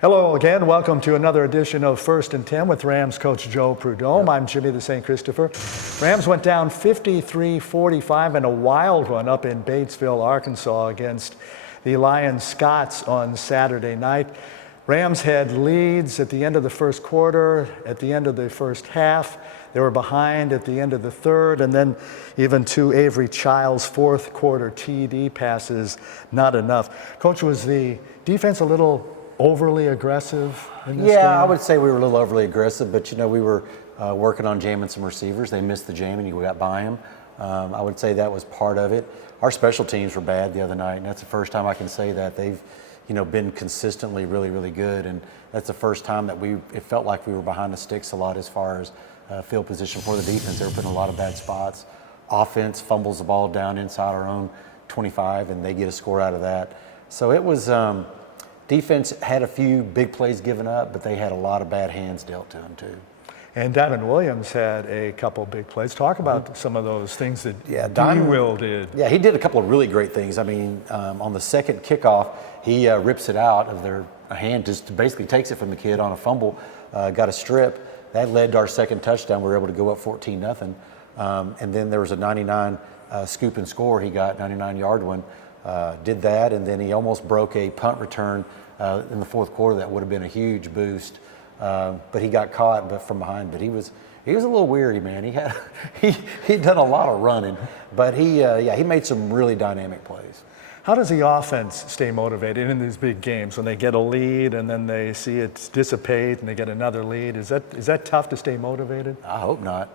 Hello again. Welcome to another edition of First and 10 with Rams coach Joe Prudhomme. I'm Jimmy the St. Christopher. Rams went down 53-45 in a wild one up in Batesville, Arkansas against the Lion Scots on Saturday night. Rams had leads at the end of the first quarter, at the end of the first half. They were behind at the end of the third, and then even to Avery Child's fourth quarter TD passes, not enough. Coach, was the defense a little overly aggressive in this game? Yeah, I would say we were a little overly aggressive, but we were working on jamming some receivers. They missed the jam and we got by them. I would say that was part of it. Our special teams were bad the other night, and that's the first time I can say that. They've been consistently really, really good, and that's the first time that it felt like we were behind the sticks a lot as far as field position for the defense. They were putting a lot of bad spots. Offense fumbles the ball down inside our own 25, and they get a score out of that. So it was defense had a few big plays given up, but they had a lot of bad hands dealt to them too. And Diamond Williams had a couple big plays. Talk about some of those things that Will did. Yeah, he did a couple of really great things. I mean, on the second kickoff, he rips it out of their hand, just basically takes it from the kid on a fumble, got a strip. That led to our second touchdown. We were able to go up 14-0. And then there was a 99 scoop and score. He got 99-yard one. Did that, and then he almost broke a punt return in the fourth quarter. That would have been a huge boost, but he got caught from behind. But he was a little weary, man. He'd done a lot of running, but he made some really dynamic plays. How does the offense stay motivated in these big games when they get a lead and then they see it dissipate and they get another lead? Is that tough to stay motivated? I hope not.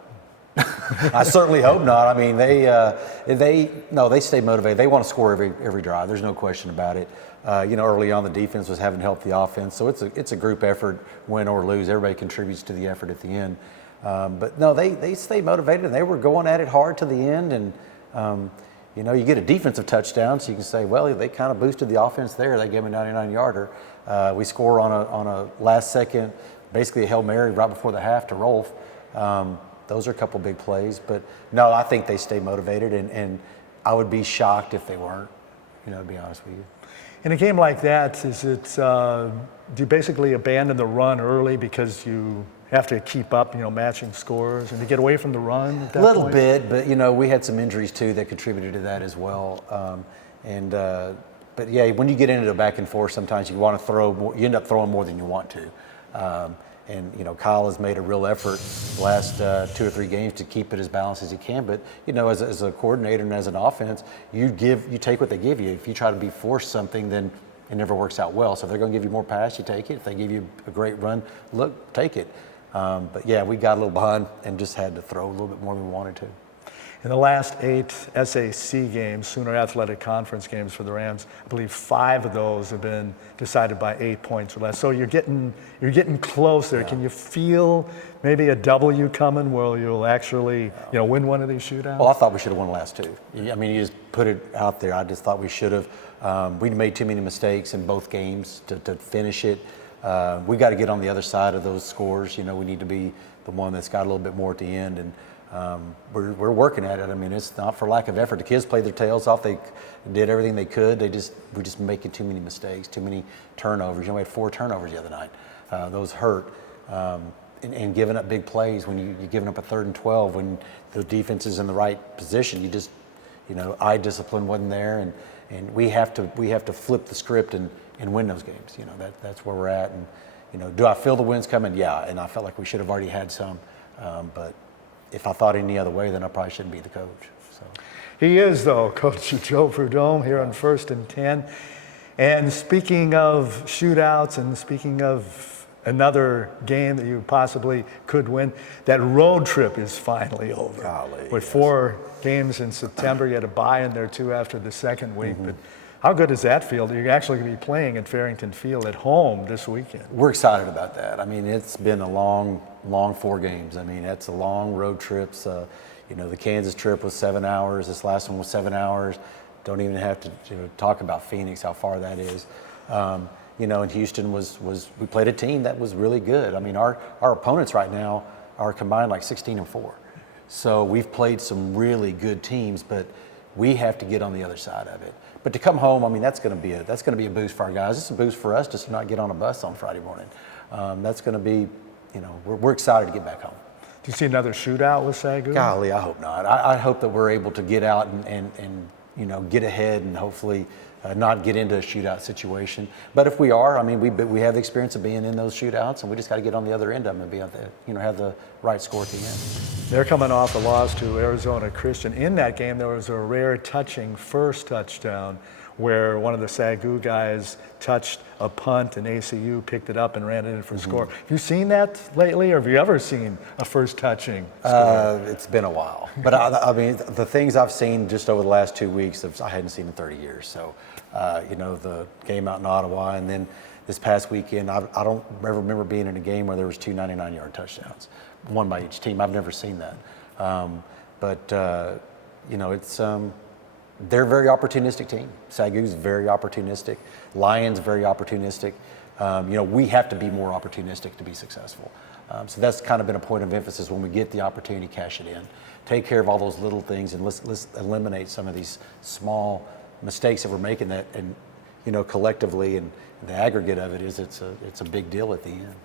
I certainly hope not. I mean, they stay motivated. They want to score every drive. There's no question about it. Early on the defense was having to help the offense, so it's a group effort, win or lose. Everybody contributes to the effort at the end. But no, they stay motivated, and they were going at it hard to the end. And you get a defensive touchdown, so you can say, well, they kind of boosted the offense there. They gave me a 99-yarder. We score on a last second, basically a Hail Mary right before the half to Rolf. Those are a couple big plays, but no, I think they stay motivated, and I would be shocked if they weren't, to be honest with you. In a game like that, do you basically abandon the run early because you have to keep up, matching scores, and to get away from the run at that point? A little bit, but we had some injuries too that contributed to that as well. But yeah, when you get into the back and forth, sometimes you want to throw more, you end up throwing more than you want to. And Kyle has made a real effort the last 2 or 3 games to keep it as balanced as he can. But as a coordinator and as an offense, you take what they give you. If you try to be forced something, then it never works out well. So if they're going to give you more pass, you take it. If they give you a great run, take it. But yeah, we got a little behind and just had to throw a little bit more than we wanted to. In the last 8 SAC games, Sooner Athletic Conference games for the Rams, I believe 5 of those have been decided by 8 points or less. So you're getting close there. Yeah. Can you feel maybe a W coming where you'll actually win one of these shootouts? Well, I thought we should have won the last 2. I mean, you just put it out there. I just thought we should have. We made too many mistakes in both games to finish it. We got to get on the other side of those scores. We need to be the one that's got a little bit more at the end, and we're working at it. I mean, it's not for lack of effort. The kids played their tails off. They did everything they could. We're just making too many mistakes, too many turnovers. We had 4 turnovers the other night. Those hurt. And giving up big plays when you're giving up a 3rd and 12 when the defense is in the right position. You just, eye discipline wasn't there, and we have to flip the script and win those games. That's where we're at. And do I feel the wins coming? Yeah, and I felt like we should have already had some, but if I thought any other way, then I probably shouldn't be the coach. So. He is, though, Coach Joe Prudhomme here on First and 10. And speaking of shootouts and speaking of another game that you possibly could win, that road trip is finally over. Golly, with 4 games in September, you had a bye in there too after the second week. But how good does that feel? You're actually going to be playing at Farrington Field at home this weekend. We're excited about that. I mean, it's been a long 4 games. I mean, that's a long road trips. The Kansas trip was 7 hours. This last one was 7 hours. Don't even have to talk about Phoenix, how far that is. And Houston we played a team that was really good. I mean, our opponents right now are combined like 16-4. So we've played some really good teams, but We have to get on the other side of it. But to come home, I mean, that's going to be a boost for our guys. It's a boost for us just to not get on a bus on Friday morning. That's going to be, we're excited to get back home. Do you see another shootout with Sagu? Golly, I hope not. I hope that we're able to get out and get ahead and hopefully not get into a shootout situation. But if we are, I mean, we have the experience of being in those shootouts, and we just got to get on the other end of them and be at the, have the right score at the end. They're coming off a loss to Arizona Christian. In that game, there was a rare touching first touchdown where one of the Sagu guys touched a punt and ACU picked it up and ran it in for a score. Have you seen that lately, or have you ever seen a first touching score? It's been a while. But I mean, the things I've seen just over the last 2 weeks, I hadn't seen in 30 years. So, the game out in Ottawa, and then this past weekend, I don't ever remember being in a game where there was 2 99-yard touchdowns, one by each team. I've never seen that. It's they're a very opportunistic team. Sagu's very opportunistic. Lions very opportunistic. We have to be more opportunistic to be successful. So that's kind of been a point of emphasis when we get the opportunity, cash it in. Take care of all those little things, and let's eliminate some of these small mistakes that we're making that, and collectively and the aggregate of it is it's a big deal at the end.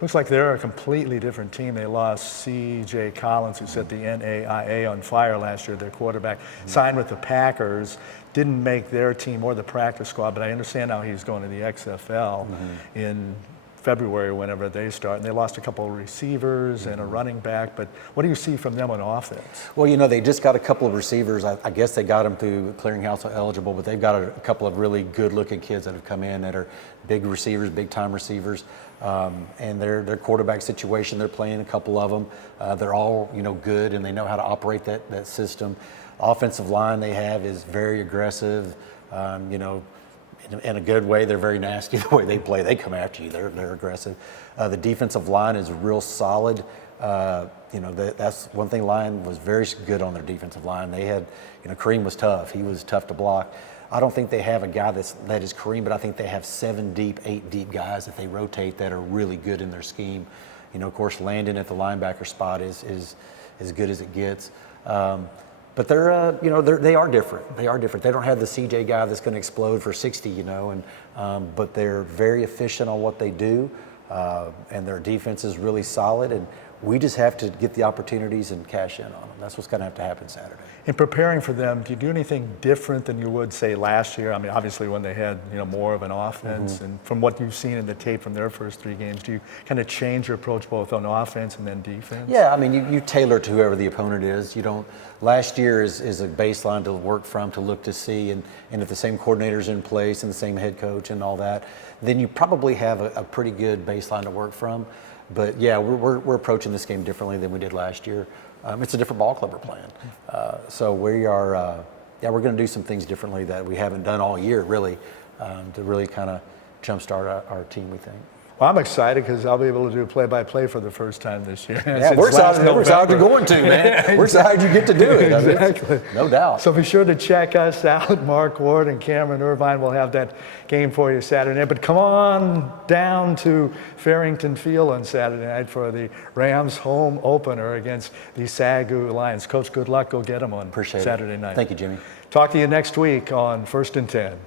Looks like they're a completely different team. They lost C.J. Collins, who set the NAIA on fire last year, their quarterback, signed with the Packers, didn't make their team or the practice squad, but I understand now he's going to the XFL in February, whenever they start. And they lost a couple of receivers and a running back, but what do you see from them on offense? Well, they just got a couple of receivers. I guess they got them through clearinghouse eligible, but they've got a couple of really good-looking kids that have come in that are big receivers, big-time receivers. And their quarterback situation, they're playing a couple of them. They're all, good, and they know how to operate that system. Offensive line they have is very aggressive, in a good way. They're very nasty the way they play. They come after you. They're aggressive. The defensive line is real solid. That's one thing. Lion was very good on their defensive line. They had, Kareem was tough. He was tough to block. I don't think they have a guy that is Kareem, but I think they have 7 deep, 8 deep guys that they rotate that are really good in their scheme. Of course, Landon at the linebacker spot is as good as it gets. But they are different. They are different. They don't have the CJ guy that's going to explode for 60, but they're very efficient on what they do, and their defense is really solid. And we just have to get the opportunities and cash in on them. That's what's going to have to happen Saturday. In preparing for them, do you do anything different than you would, say, last year? I mean, obviously when they had, more of an offense, and from what you've seen in the tape from their first 3 games, do you kind of change your approach both on offense and then defense? Yeah, I mean, you tailor to whoever the opponent is. You don't. Last year is a baseline to work from, to look to see, and if the same coordinator's in place and the same head coach and all that, then you probably have a pretty good baseline to work from. But yeah, we're approaching this game differently than we did last year. It's a different ball club we're playing. So we are, we're going to do some things differently that we haven't done all year, really, to really kind of jumpstart our team, we think. Well, I'm excited because I'll be able to do play-by-play for the first time this year. Yeah, we're excited you're going to, man. We're excited you get to do it. Exactly. No doubt. So be sure to check us out. Mark Ward and Cameron Irvine will have that game for you Saturday night. But come on down to Farrington Field on Saturday night for the Rams home opener against the Sagu Lions. Coach, good luck. Go get them on Saturday night. Thank you, Jimmy. Talk to you next week on 1st and 10.